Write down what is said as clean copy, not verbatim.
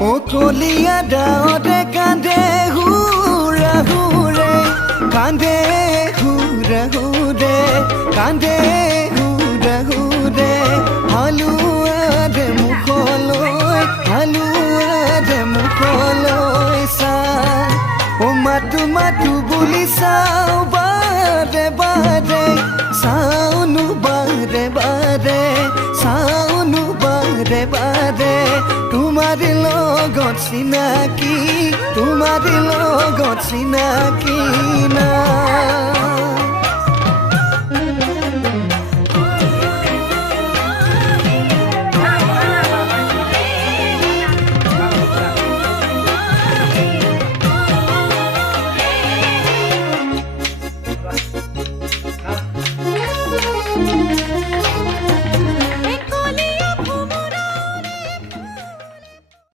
কলিয়া ডাৱতে কান্দে হুৰা হুৰে কান্দে হুৰা হুৰে কান্দে হুৰা হুৰে হালুৱাৰে মুখলৈ চা মাতো মাতো বুলি চাওঁ বাৰে বাৰে চাওনো বাৰে বাৰে চাওনো বাৰে বাৰে তোমাৰ লগত চিনাকি না